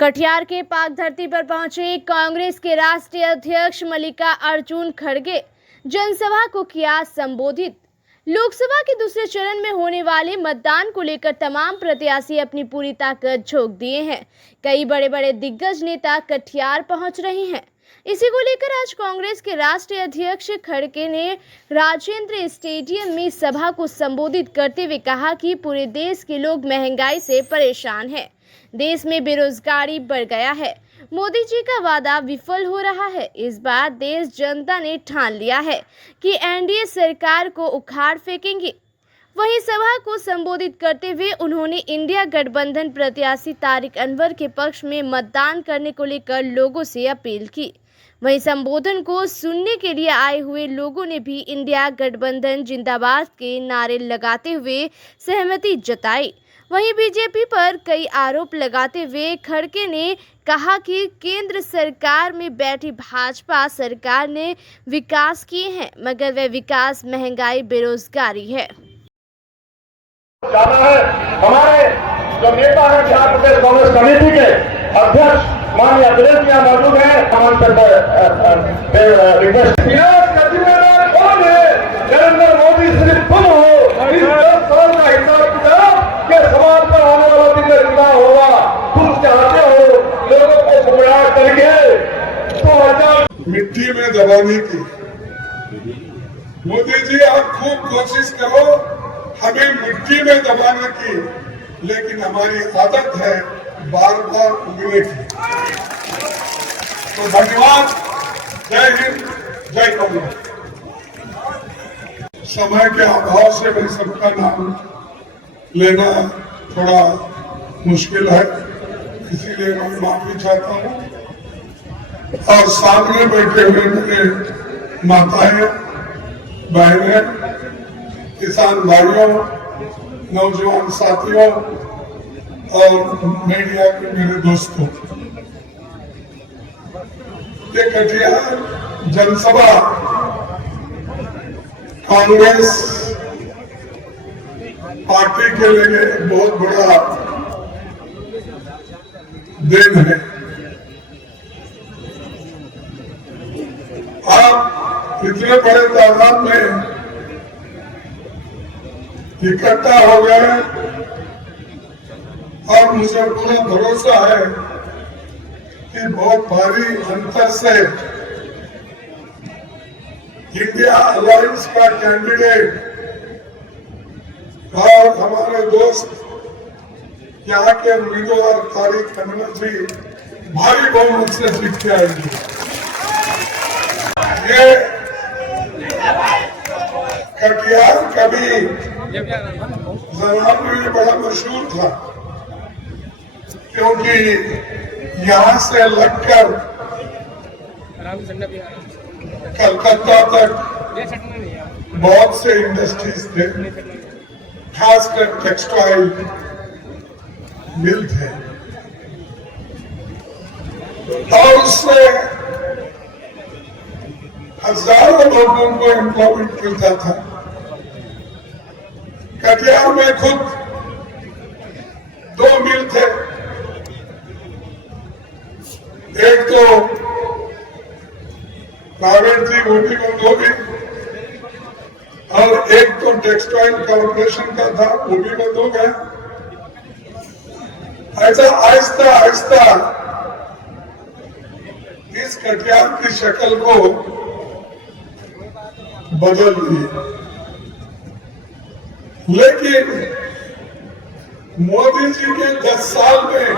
कटिहार के पाक धरती पर पहुंचे कांग्रेस के राष्ट्रीय अध्यक्ष मल्लिकार्जुन खड़गे जनसभा को किया संबोधित। लोकसभा के दूसरे चरण में होने वाले मतदान को लेकर तमाम प्रत्याशी अपनी पूरी ताकत झोंक दिए हैं। कई बड़े बड़े दिग्गज नेता कटिहार पहुंच रहे हैं। इसी को लेकर आज कांग्रेस के राष्ट्रीय अध्यक्ष खड़गे ने राजेंद्र स्टेडियम में सभा को संबोधित करते हुए कहा कि पूरे देश के लोग महंगाई से परेशान हैं। देश में बेरोजगारी बढ़ गया है। मोदी जी का वादा विफल हो रहा है। इस बार देश जनता ने ठान लिया है कि एनडीए सरकार को उखाड़ फेंकेंगे। वहीं सभा को संबोधित करते हुए उन्होंने इंडिया गठबंधन प्रत्याशी तारिक अनवर के पक्ष में मतदान करने को लेकर लोगों से अपील की। वहीं संबोधन को सुनने के लिए आए हुए लोगों ने भी इंडिया गठबंधन जिंदाबाद के नारे लगाते हुए सहमति जताई। वहीं बीजेपी पर कई आरोप लगाते हुए खड़गे ने कहा कि केंद्र सरकार में बैठी भाजपा सरकार ने विकास किए हैं, मगर वह विकास महंगाई बेरोजगारी है। जाना है हमारे जो नेता हैं बिहार प्रदेश कांग्रेस कमेटी के अध्यक्ष माननीय अखिलेश जी मौजूद हैं। रिक्वेस्ट कौन है? नरेंद्र मोदी सिर्फ तुम हो। इस 10 साल का हिसाब किताब के समाज पर आने वाला दिन चुनाव होगा। तुम चाहते हो लोगों को गुमराह करके तो मिट्टी में दबाने की। मोदी जी आप खूब कोशिश करो हमें मिट्टी में दबाने की, लेकिन हमारी आदत है बार बार उगने की। तो धन्यवाद। जय हिंद, जय कांग्रेस। समय के अभाव से मैं सबका नाम लेना थोड़ा मुश्किल है, इसीलिए मैं माफी चाहता हूँ। और सामने बैठे हुए मेरे माताएं, बहनें, किसान भाइयों, नौजवान साथियों और मीडिया के मेरे दोस्तों, ये कटिहार जनसभा कांग्रेस पार्टी के लिए बहुत बड़ा दिन है। आप इतने बड़े तादाद में इकट्ठा हो गए और मुझे पूरा भरोसा है कि बहुत भारी अंतर से इंडिया अलायंस का कैंडिडेट और हमारे दोस्त यहाँ के उम्मीदवार तारिक अनवर जी भारी बहुमत से जीत के आएंगे। ये कटिहार कभी जमाने में बड़ा मशहूर था, क्योंकि यहाँ से लगकर कलकत्ता तक बहुत से इंडस्ट्रीज थे, खासकर टेक्सटाइल मिल थे और उससे हजारों लोगों को एम्प्लॉयमेंट मिलता था। कटिहार में खुद 2 मिल थे, एक तो प्राइवेट थी, वो भी बंद हो गई, और एक तो टेक्सटाइल कॉर्पोरेशन का था, वो भी बंद हो गया। ऐसा आहिस्ता आहिस्ता इस कटिहार की शक्ल को बदल दी, लेकिन मोदी जी के 10 साल में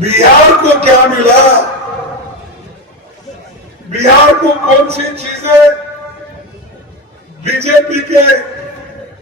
बिहार को क्या मिला, बिहार को कौन सी चीजें बीजेपी के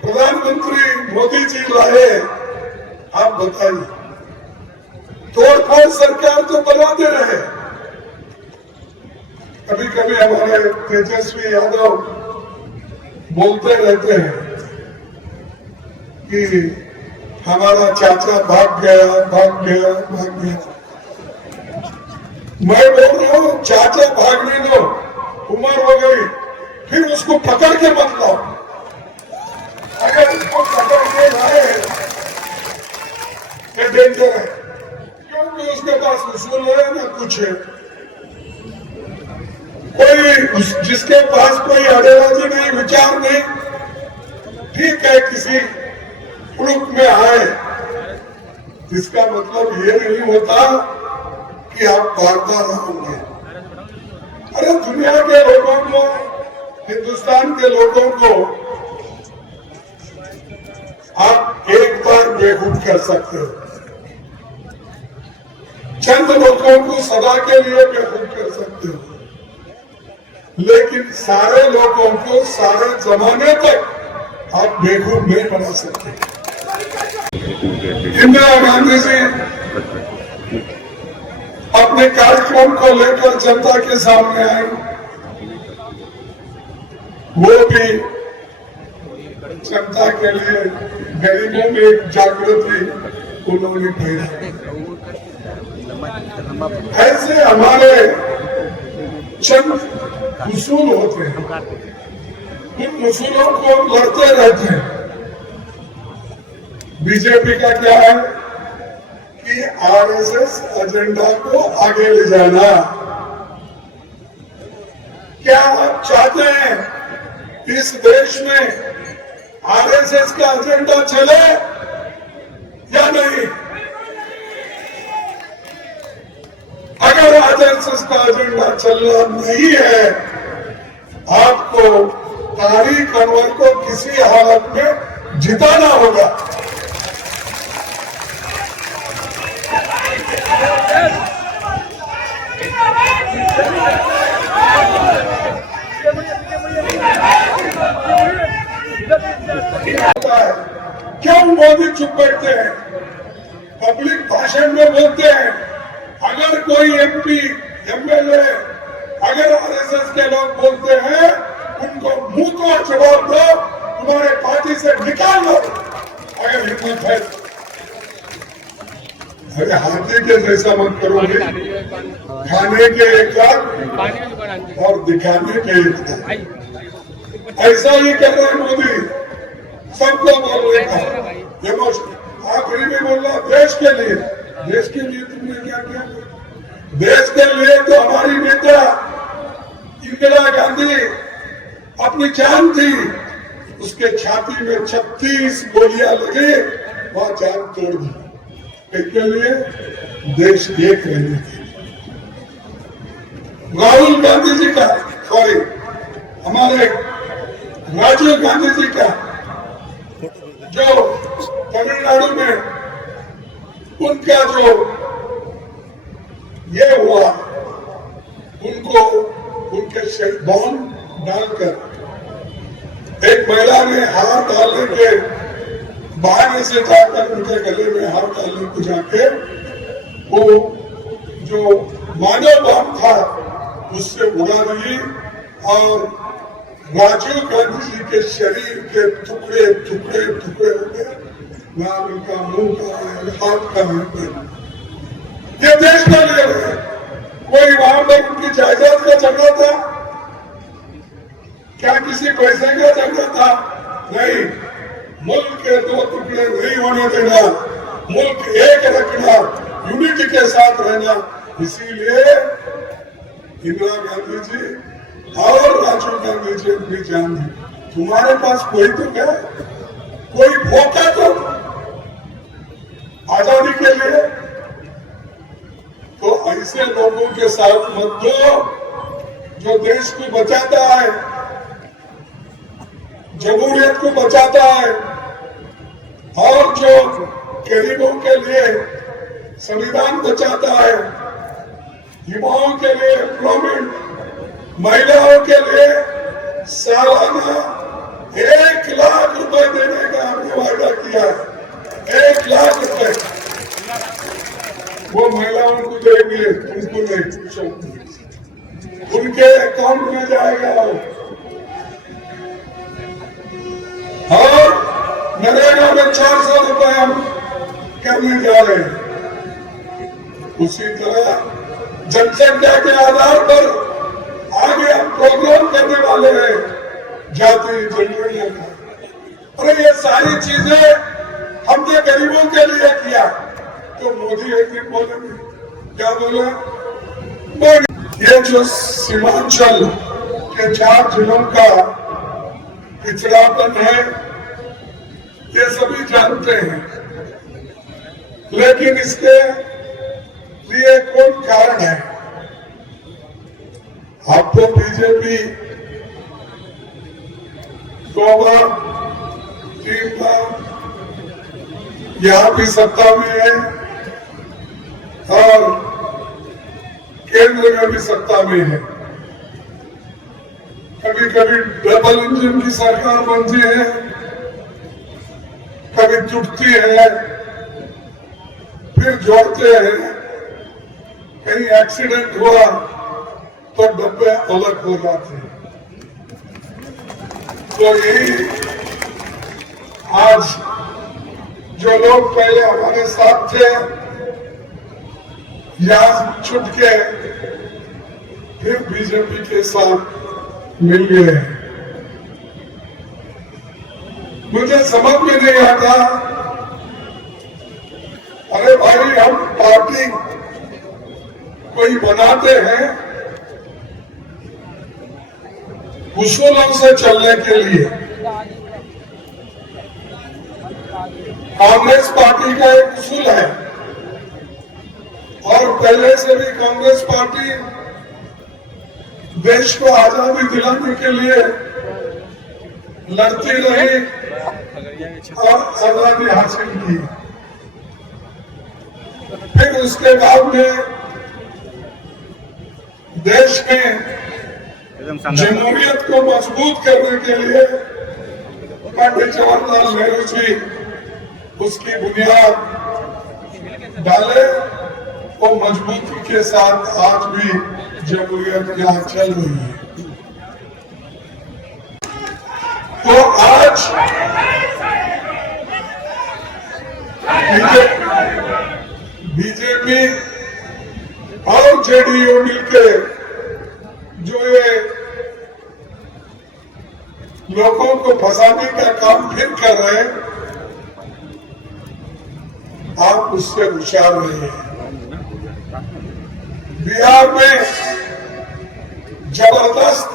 प्रधानमंत्री मोदी जी लाए, आप बताइए। तोड़फोड़ सरकार तो बनाते रहे। कभी कभी हमारे तेजस्वी यादव बोलते रहते हैं कि हमारा चाचा भाग गया, भाग गया, भाग गया। मैं बोल रहा हूं चाचा भागने दो, उम्र हो गई, फिर उसको पकड़ के मत लाओ। अगर उसको पकड़ के लाए ये डेंजर है, क्योंकि उसके पास उसूल है ना कुछ है। जिसके पास कोई आइडियोलॉजी नहीं, विचार नहीं, ठीक है किसी ग्रुप में आए, इसका मतलब ये नहीं होता कि आप बार-बार होंगे। अरे दुनिया के लोगों को, हिंदुस्तान के लोगों को आप एक बार बेवकूफ कर सकते हो, चंद लोगों को सदा के लिए बेवकूफ कर सकते हो, लेकिन सारे लोगों को सारे जमाने तक आप बेवकूफ नहीं बना सकते। इंदिरा गांधी जी अपने कार्यक्रम को लेकर जनता के सामने आए, वो भी जनता के लिए गरीबों में एक जागृति उन्होंने पैदा की। ऐसे हमारे चंद उसूल होते हैं, इन उसूलों को लड़ते रहते हैं। बीजेपी का क्या है कि आरएसएस एजेंडा को आगे ले जाना। क्या आप चाहते हैं इस देश में आरएसएस का एजेंडा चले या नहीं? अगर आरएसएस का एजेंडा चलना नहीं है, आपको तारिक अनवर को किसी हालत में जिताना होगा। क्यों मोदी चुप बैठते हैं? पब्लिक भाषण में बोलते हैं, अगर कोई एमपी एमएलए अगर आरएसएस के लोग बोलते हैं, उनको मुंह को जवाब दो, तुम्हारे पार्टी से निकाल दो अगर हिम्मत है। अरे हाथी के जैसा मत करोगे, खाने के एक लाख और दिखाने के एक लाख, ऐसा ही कर रहे हैं मोदी। सबको बोलने का आखिरी में बोल रहा देश के लिए। देश के लिए तुमने क्या किया? देश के लिए तो हमारी नेता इंदिरा गांधी अपनी जान थी, उसके छाती में 36 गोलियां लगे, वहां जान तोड़ दी। इसके लिए देश एक रहने के लिए। राहुल गांधी जी का, सॉरी हमारे राजीव गांधी जी का, जो तमिलनाडु में उनका जो ये हुआ, उनको उनके बॉम्ब डालकर एक महिला ने हाथ डालने के बहाने से जाकर उनके गले में हाथ डालने को जाके वो जो मानव बम था उससे उड़ा दी और राजीव गांधी जी के शरीर के टुकड़े टुकड़े टुकड़े हो गए, ना उनका मुंह का हाथ का ये देश का लिए है। कोई वहां पर उनकी जायदाद का झगड़ा था क्या? किसी पैसे का झगड़ा था? नहीं। मुल्क के दो टुकड़े नहीं होने देना, मुल्क एक रखना, यूनिटी के साथ रहना। इसीलिए इंदिरा गांधी जी और राजीव गांधी जी अपनी जान दी। तुम्हारे पास कोई तो क्या, कोई भोका तो आजादी के लिए? तो ऐसे लोगों के साथ मत दो जो देश को बचाता है, जमहूरियत को बचाता है और जो गरीबों के लिए संविधान बचाता है, युवाओं के लिए एम्प्लॉयमेंट, महिलाओं के लिए सालाना 1 लाख रुपए देने का हमने वादा किया है। 1 लाख रुपए वो महिलाओं को देंगे, उनको नहीं, उनके अकाउंट में जाएगा। और नरेगा में 400 रुपए हम करने जा रहे हैं। उसी तरह जनसंख्या के आधार पर आगे हम प्रोग्राम करने वाले हैं जाति जनगणना का। और ये सारी चीजें हमने गरीबों के लिए किया, मोदी एक दिन बोलेंगे, क्या बोला? ये जो सीमांचल के 4 जिलों का पिछड़ापन है, ये सभी जानते हैं, लेकिन इसके लिए कौन कारण है? आपको बीजेपी 2 बार 3 बार यहां भी सत्ता में है और केंद्र में भी सत्ता में है। कभी कभी डबल इंजन की सरकार बनती है, कभी टूटती है, फिर जोड़ते हैं। कहीं एक्सीडेंट हुआ तो डब्बे अलग हो जाते हैं। तो यही आज जो लोग पहले हमारे साथ थे, यहाँ छुट के फिर बीजेपी के साथ मिल गए। मुझे समझ में नहीं आता, अरे भाई हम पार्टी कोई बनाते हैं उसूलों से चलने के लिए। कांग्रेस पार्टी का एक उसूल है और पहले से भी कांग्रेस पार्टी देश को आजादी दिलाने के लिए लड़ती रही और आजादी हासिल की। फिर उसके बाद में देश में जमहूरियत को मजबूत करने के लिए पंडित जवाहरलाल नेहरू जी उसकी बुनियाद डाले और मजबूती के साथ आज भी जमहूरियत यहाँ चल रही है। तो आज बीजेपी और जेडीयू मिलकर जो ये लोगों को फंसाने का काम फिर कर रहे हैं, आप उससे होशियार रहिए। बिहार में जबरदस्त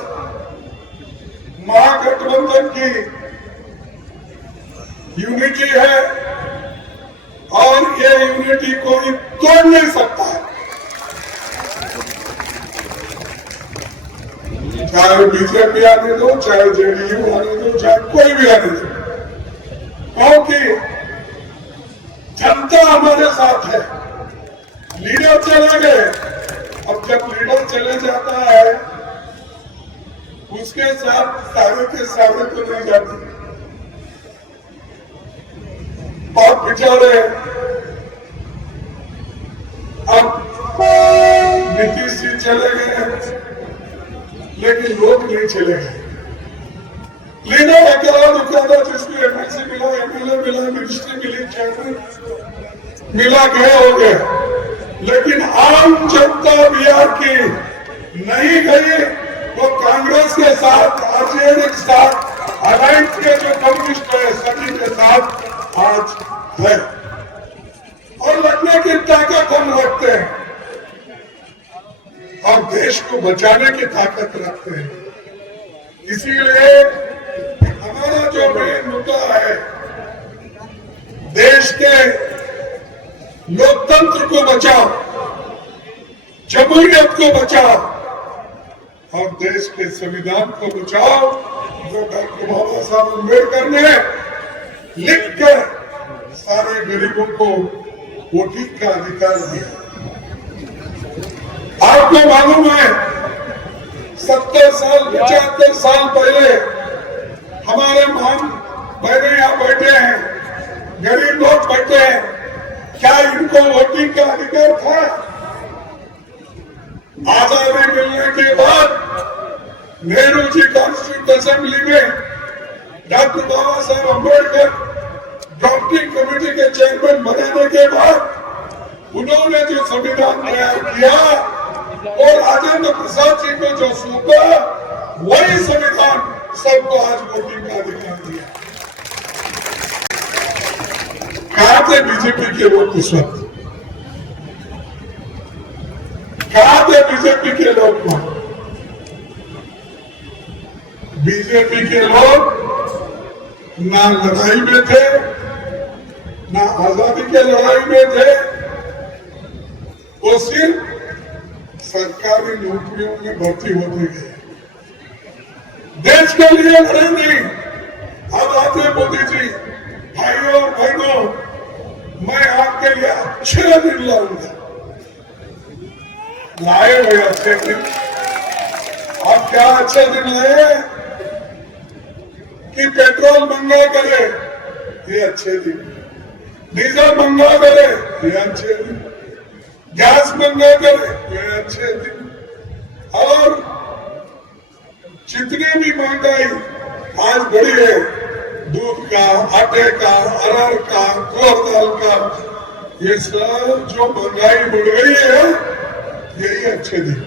महागठबंधन की यूनिटी है और ये यूनिटी कोई तोड़ नहीं सकता है, चाहे बीजेपी आने दो, चाहे जेडीयू आने दो, चाहे कोई भी आने दो, क्योंकि जनता हमारे साथ है। लीडर चले गए, अब जब लीडर चले जाता है उसके साथ सारे के सारे तो नहीं जाते। और बेचारे अब नीतीश जी चले गए लेकिन लोग नहीं चले गए। लीडर अकेला दुखा था, जिसको एमएलसी मिला, एमएलए मिला, मिनिस्ट्री मिली, चेयरमैन मिला, गए हो गए, लेकिन आम जनता बिहार की नहीं गई। वो कांग्रेस के साथ, आरजेडी के साथ, अलायंस के जो कम्युनिस्ट है सभी के साथ आज है और लगने की ताकत हम रखते हैं और देश को बचाने की ताकत रखते हैं। इसीलिए हमारा जो मेन मुद्दा है, देश के लोकतंत्र को बचाओ, जमहूरियत को बचाओ और देश के संविधान को बचाओ, जो डॉक्टर बाबा साहब अम्बेडकर ने लिखकर सारे गरीबों को वोटिंग का अधिकार दिया। आपको मालूम है 70 साल 75 साल पहले हमारे महान बहने यहाँ बैठे हैं, गरीब लोग बैठे हैं, क्या इनको वोटिंग का अधिकार था? आजादी मिलने के बाद नेहरू जी कॉन्स्टिट्यूंट असेंबली में डॉक्टर बाबा साहब अम्बेडकर ड्राफ्टिंग कमेटी के चेयरमैन बनाने के बाद उन्होंने जो संविधान तैयार किया और राजेंद्र प्रसाद जी को जो सौंपा, वही संविधान सबको आज वोटिंग का अधिकार दिया। कहा थे बीजेपी के लोग उस वक्त, कहा थे बीजेपी के लोग को? बीजेपी के लोग ना लड़ाई में थे, ना आजादी के लड़ाई में थे, वो सिर्फ सरकारी नौकरियों में भर्ती होते गए, देश के लिए लड़े नहीं। अब आते मोदी जी, भाइयों और बहनों, मैं आपके लिए अच्छे दिन लाऊंगा। लाए हुए अच्छे दिन। अब क्या अच्छे दिन लाए कि पेट्रोल महंगा करे, ये अच्छे दिन। डीजल महंगा करे, ये अच्छे दिन। गैस महंगा करे, ये अच्छे दिन। और जितनी भी महंगाई आज बढ़ी है, दूध का, आटे का, अरहर का, तुअर दाल का, ये सब जो महंगाई बढ़ गई है, यही अच्छे दिन।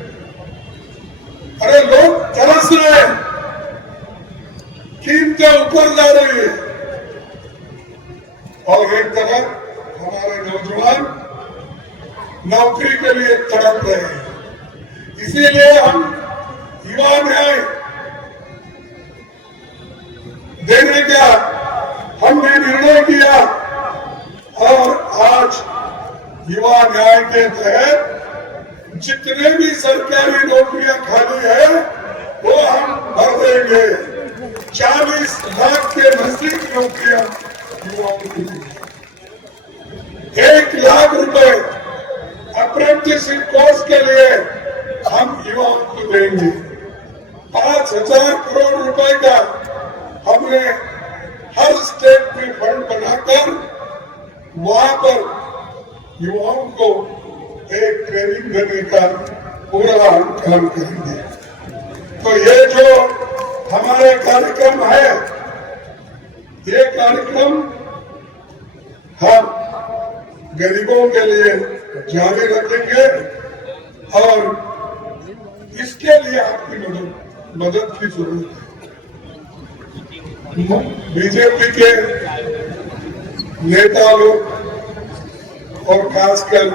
अरे लोग तरस रहे हैं, कीमतें ऊपर जा रही है, और एक तरफ हमारे नौजवान नौकरी के लिए तड़प रहे हैं। इसीलिए हम युवा न्याय देने का हमने निर्णय किया, और आज युवा न्याय के तहत जितने भी सरकारी नौकरियां खाली है, वो हम भर देंगे। 40 लाख के नजदीक नौकरियां युवाओं को देंगे। 1 लाख रुपए अप्रेंटिसशिप कोर्स के लिए हम युवाओं को देंगे। 5,000 करोड़ रुपए का हमने हर स्टेट में फंड बनाकर वहां पर युवाओं को एक ट्रेनिंग देने का पूरा हम काम करेंगे। तो ये जो हमारे कार्यक्रम है, ये कार्यक्रम हम गरीबों के लिए जारी रखेंगे, और इसके लिए आपकी मदद की जरूरत है। बीजेपी के नेता लोग और खासकर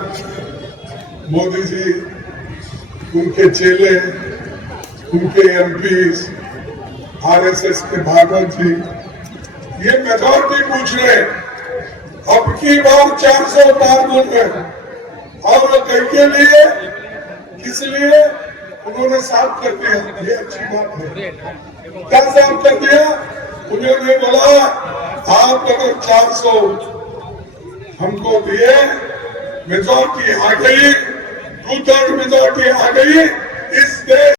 मोदी जी, उनके चेले, उनके एमपीज, आरएसएस के भागवत जी, ये मेजॉरिटी पूछ रहे हैं। अब की बार 400 पार बोल रहे, और कई लिए किस लिए उन्होंने साफ कर दिया, ये अच्छी बात है। क्या साफ कर दिया? उन्होंने बोला आप अगर 400 हमको दिए, मेजॉरिटी आ गई, 2/3 मेजॉरिटी आ गई, इस देश